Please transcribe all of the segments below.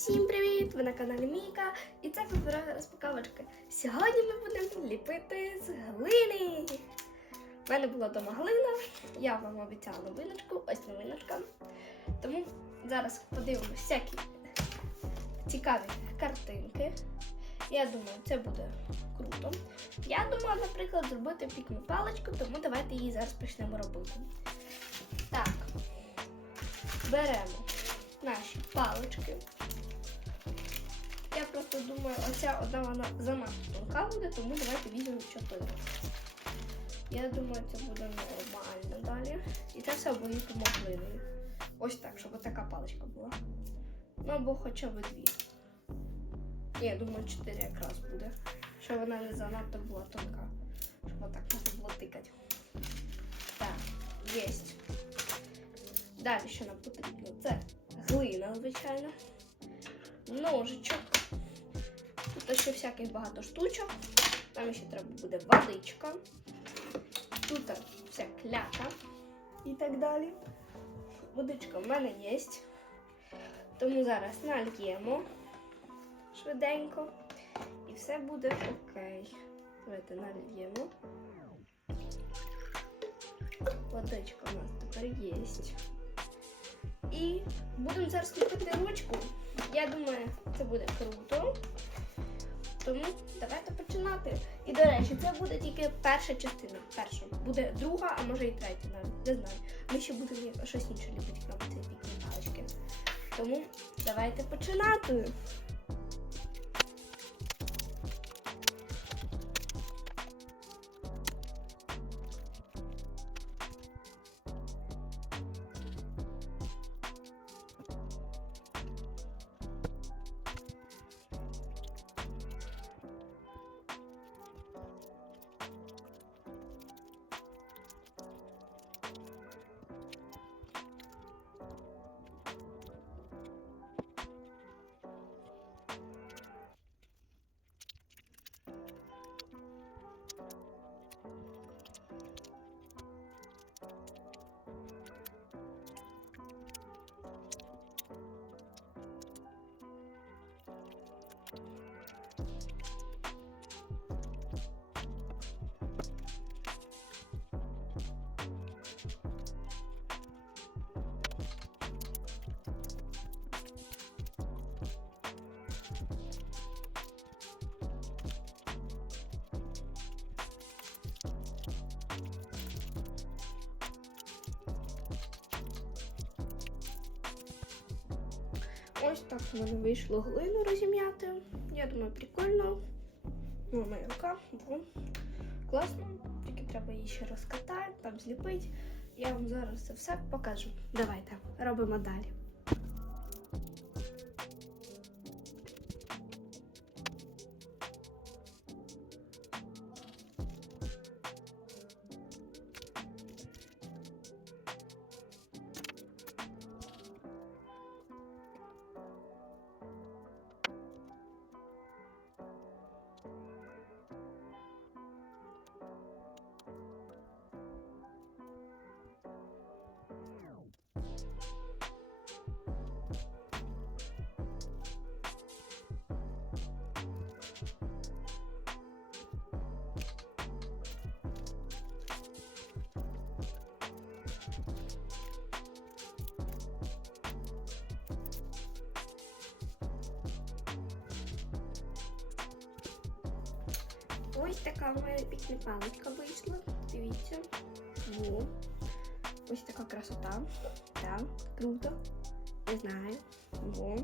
Всім привіт! Ви на каналі Міка і це паперова розпаковочка. Сьогодні ми будемо ліпити з глини. У мене була дома глина, я вам обіцяла новиночку, ось новиночка. Тому зараз подивимося всякі цікаві картинки. Я думаю, це буде круто. Я думала, наприклад, зробити пікну паличку, тому давайте її зараз почнемо робити. Так, беремо наші палички. Я просто думаю, оця одна вона занадто тонка буде, тому давайте візьмемо 4. Я думаю, це буде нормально далі. І це все обов'язково глиною. Ось так, щоб така паличка була. Ну або хоча б дві. Я думаю, 4 якраз буде. Щоб вона не занадто була тонка. Щоб отак можна було тикати. Так, єсть. Далі, що нам потрібно? Це глина, звичайно. Ножичок. Тут ще всяких багато штучок. Там ще треба буде водичка. Тут вся клята і так далі. Водичка в мене є. Тому зараз нальємо швиденько. І все буде окей. Давайте нальємо. Водичка у нас тепер є. І будемо зараз ліпити ручку. Я думаю, це буде круто. Тому давайте починати. І до речі, це буде тільки перша частина. Перша. Буде друга, а може і третя навіть. Не знаю. Ми ще будемо щось інше любити, крім цієї пікні палички. Тому давайте починати. Ось так в мене вийшло глину розім'яти. Я думаю, прикольно. Ну, моя рука. Во. Класно. Тільки треба її ще розкатати, там зліпити. Я вам зараз це все покажу. Давайте робимо далі. Ось така в мене пікні паличка вийшла. Дивіться. Во. Ось така красота. Так, круто. Не знаю. Во.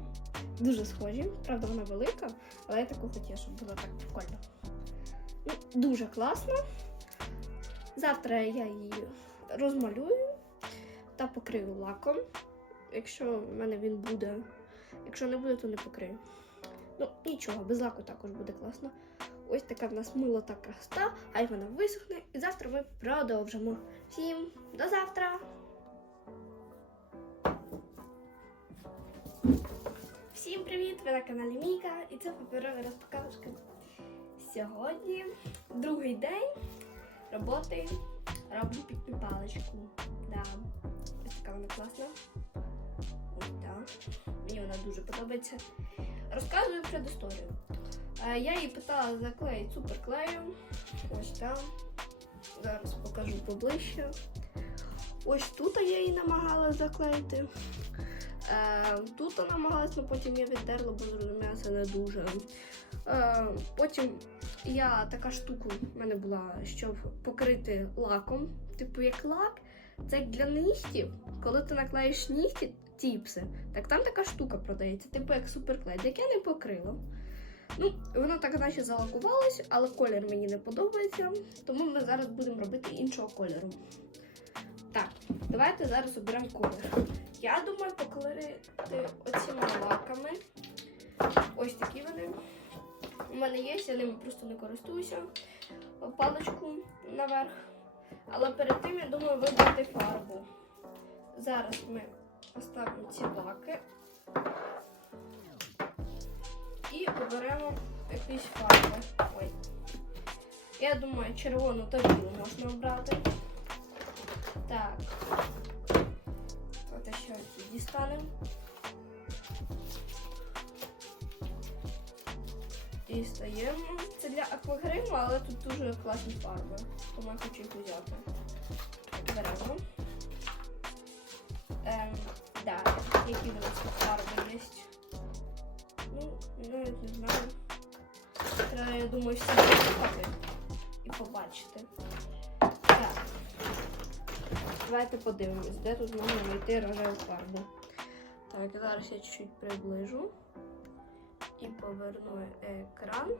Дуже схожі. Правда, вона велика, але я таку хотіла, щоб було так прикольно. Ну, дуже класно. Завтра я її розмалюю та покрию лаком. Якщо в мене він буде. Якщо не буде, то не покрию. Ну, нічого, без лаку також буде класно. Ось така в нас мила та краса, хай вона висохне. І завтра ми продовжимо. Всім до завтра! Всім привіт! Ви на каналі Міка і це паперова розпаковочка. Сьогодні другий день роботи роблю пікні паличку. Да. Ось така вона класна. Ось так. Мені вона дуже подобається. Розказую предісторію. Е, Я її питала за клей суперклею. Ось там. Зараз покажу поближче. Ось тут я її намагалася заклеїти. Е, тут намагалась, але потім я віддерла, бо зрозуміла, це не дуже. Е, потім я така штука в мене була, щоб покрити лаком. Типу, як лак, це для нігтів. Коли ти наклеїш нігті, тіпси, так там така штука продається, типу як суперклей, як я не покрила. Ну, воно так наче залакувалось, але колір мені не подобається, тому ми зараз будемо робити іншого кольору. Так, давайте зараз оберемо колір. Я думаю поколорити оціми лаками. Ось такі вони. У мене є, я ними просто не користуюся. Паличку наверх. Але перед тим я думаю вибрати фарбу. Зараз ми поставимо ці лаки і оберемо якісь фарби. Ой. Я думаю, червону та білу можна обрати. Так. От ще дістанемо. Дістаємо. Це для аквагриму, але тут дуже класні фарби. Тому я хочу їх взяти. Беремо. Ем, далі. Які в нас тут фарби є? Ну, навіть не знаю. Треба, я думаю, всі слухати і побачити. Так. Давайте подивимось, де тут можна знайти рожеву фарбу. Так, зараз я чуть-чуть приближу і поверну екран.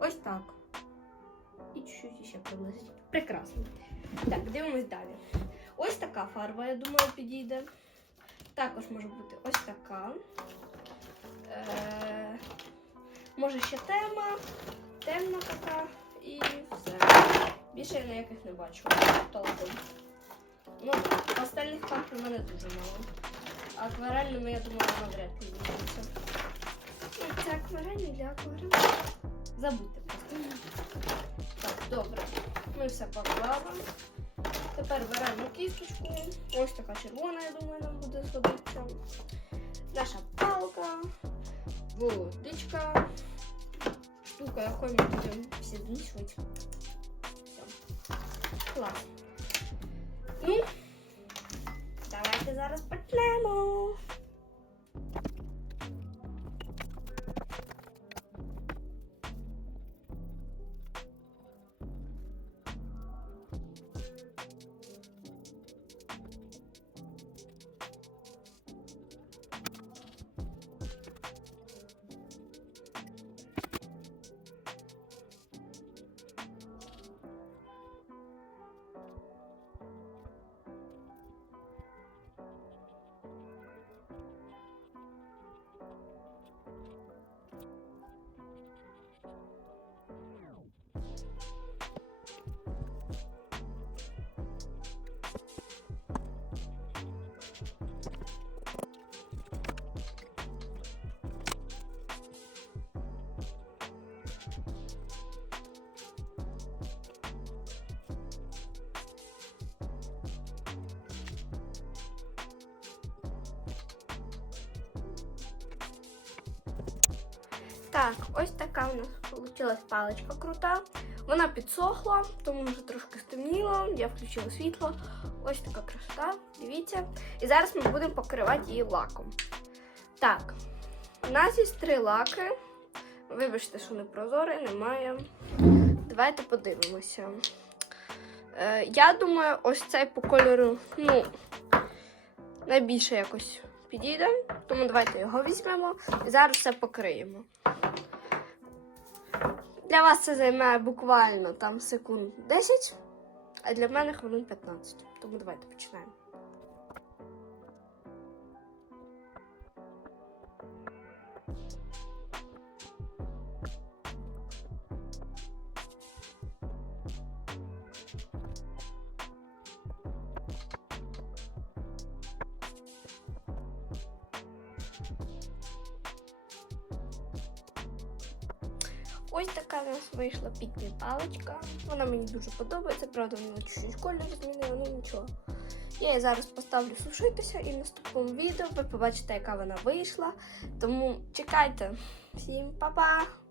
Ось так. І чуть-чуть ще приблизити. Прекрасно. Так, дивимось далі. Ось така фарба, я думаю, підійде. Також може бути ось така. Е, може ще тема, темна така і все. Більше я ніяких не бачу. Толком. Ну, пастельних фарб у мене дуже мало. А акварельними, я думаю, навряд ли відбудеться. Ну, Це акварельні для акварелі. Забудьте просто. Так, добре. Ми все поклали. Тепер беремо кісточку. Ось така червона, я думаю, нам буде згодиться. Наша палка, водичка, штука, якою ми будемо всі змішувати. Все. Клас. Ну, давайте зараз почнемо. Так, ось така у нас вийшла паличка крута. Вона підсохла, тому вже трошки стемніло. Я включила світло. Ось така красота, дивіться. І зараз ми будемо покривати її лаком. Так, у нас є три лаки. Вибачте, що не прозорий, немає. Давайте подивимося. Е, я думаю, ось цей по кольору, ну, найбільше якось підійде. Тому давайте його візьмемо і зараз все покриємо. Для вас це займає буквально там секунд 10, а для мене хвилин 15. Тому давайте починаємо. Ось така у нас вийшла пікмі паличка. Вона мені дуже подобається, правда, вона чуть-чуть кольор змінила, ну нічого. Я її зараз поставлю сушитися і в наступному відео ви побачите, яка вона вийшла. Тому чекайте. Всім па-па!